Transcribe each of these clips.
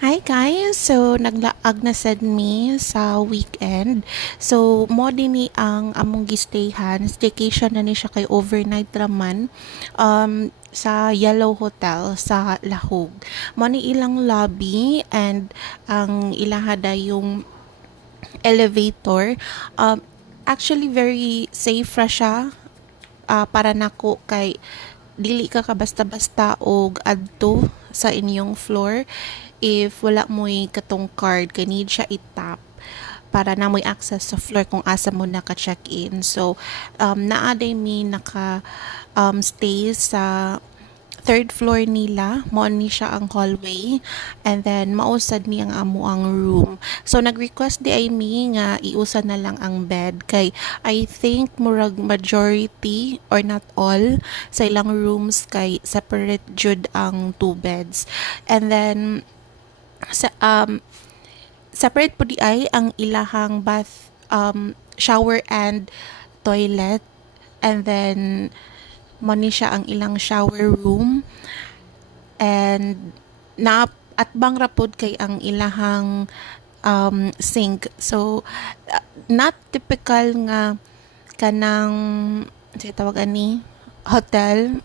Hi guys! So, naglaag na sad mi sa weekend. So, mo dinhi ang among gistayhan. Staycation na ni siya kay overnight raman. Sa Yellow Hotel sa Lahog. Mo ni ilang lobby and ang ilahada yung elevator. Actually, very safe ra siya para nako kay dili ka basta-basta og adto sa inyong floor if wala mo'y katong card kay need siya itap para na mo'y access sa floor kung asa mo naka-check-in. So, naaday mi stay sa third floor nila, mo ni siya ang hallway, and then mausad ni ang amo ang room. So nag-request di ay mi nga iusa na lang ang bed kay I think murag majority or not all sa ilang rooms kay separate jud ang two beds. And then sa separate po di ay ang ilahang bath, shower and toilet, and then mo ni siya ang ilang shower room, and na at bang rapod kay ang ilahang sink. So not typical nga kanang sa tawag ani hotel,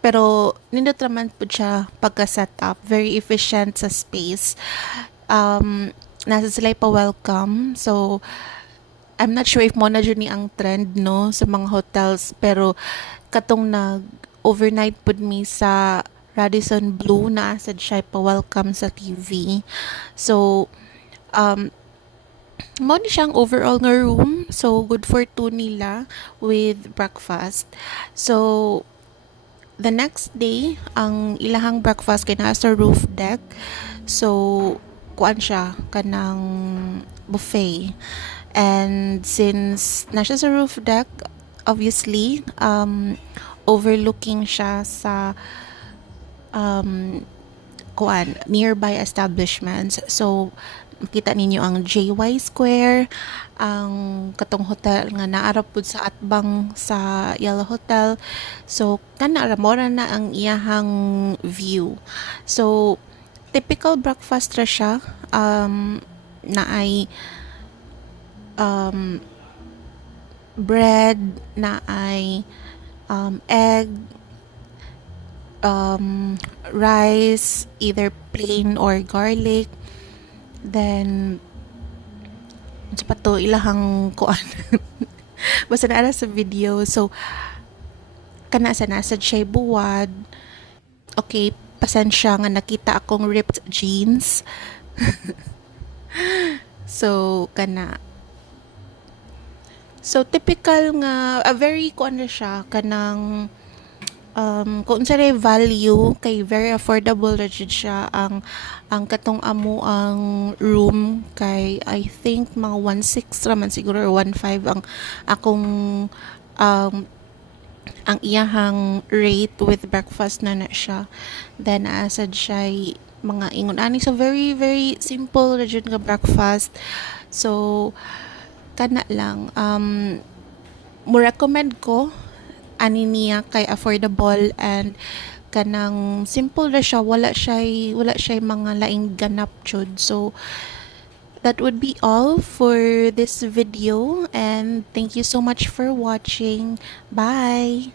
pero nindot raman po siya pagka setup, very efficient sa space. Nasa sila pa welcome, so I'm not sure if mo na dyan ni ang trend no sa mga hotels, pero katong nag overnight pud mi sa Radisson Blu na asad siya pa welcome sa TV. So mo ni siyang overall nga room, so good for two nila with breakfast. So the next day ang ilahang breakfast kay naa sa roof deck. So kuan siya kanang buffet. And since nasa sa roof deck, obviously, overlooking siya sa nearby establishments. So, makita ninyo ang JY Square, ang katong hotel nga naara pud sa atbang sa Yellow Hotel. So, kana mora na ang iyahang view. So, typical breakfast ra siya, na ay bread, na ay egg, rice, either plain or garlic. Then sa pato ilahang kuan basta na sa video. So kana sa nasa siya buwad. Okay, pasensya nga nakita akong ripped jeans. So kana, so typical nga a very kuan na siya kanang kung sa value kay very affordable ra jud siya. Ang katong amo ang room kay I think mga 1.6 raman siguro or 1.5 ang akong ang iyahang rate with breakfast na siya. Then asad siya mga ingon ani, so very very simple ra jud nga breakfast. So kana lang, mo recommend ko ani niya kay affordable and kanang simple ra siya, wala siya mga laing ganap jud. So that would be all for this video, and thank you so much for watching. Bye.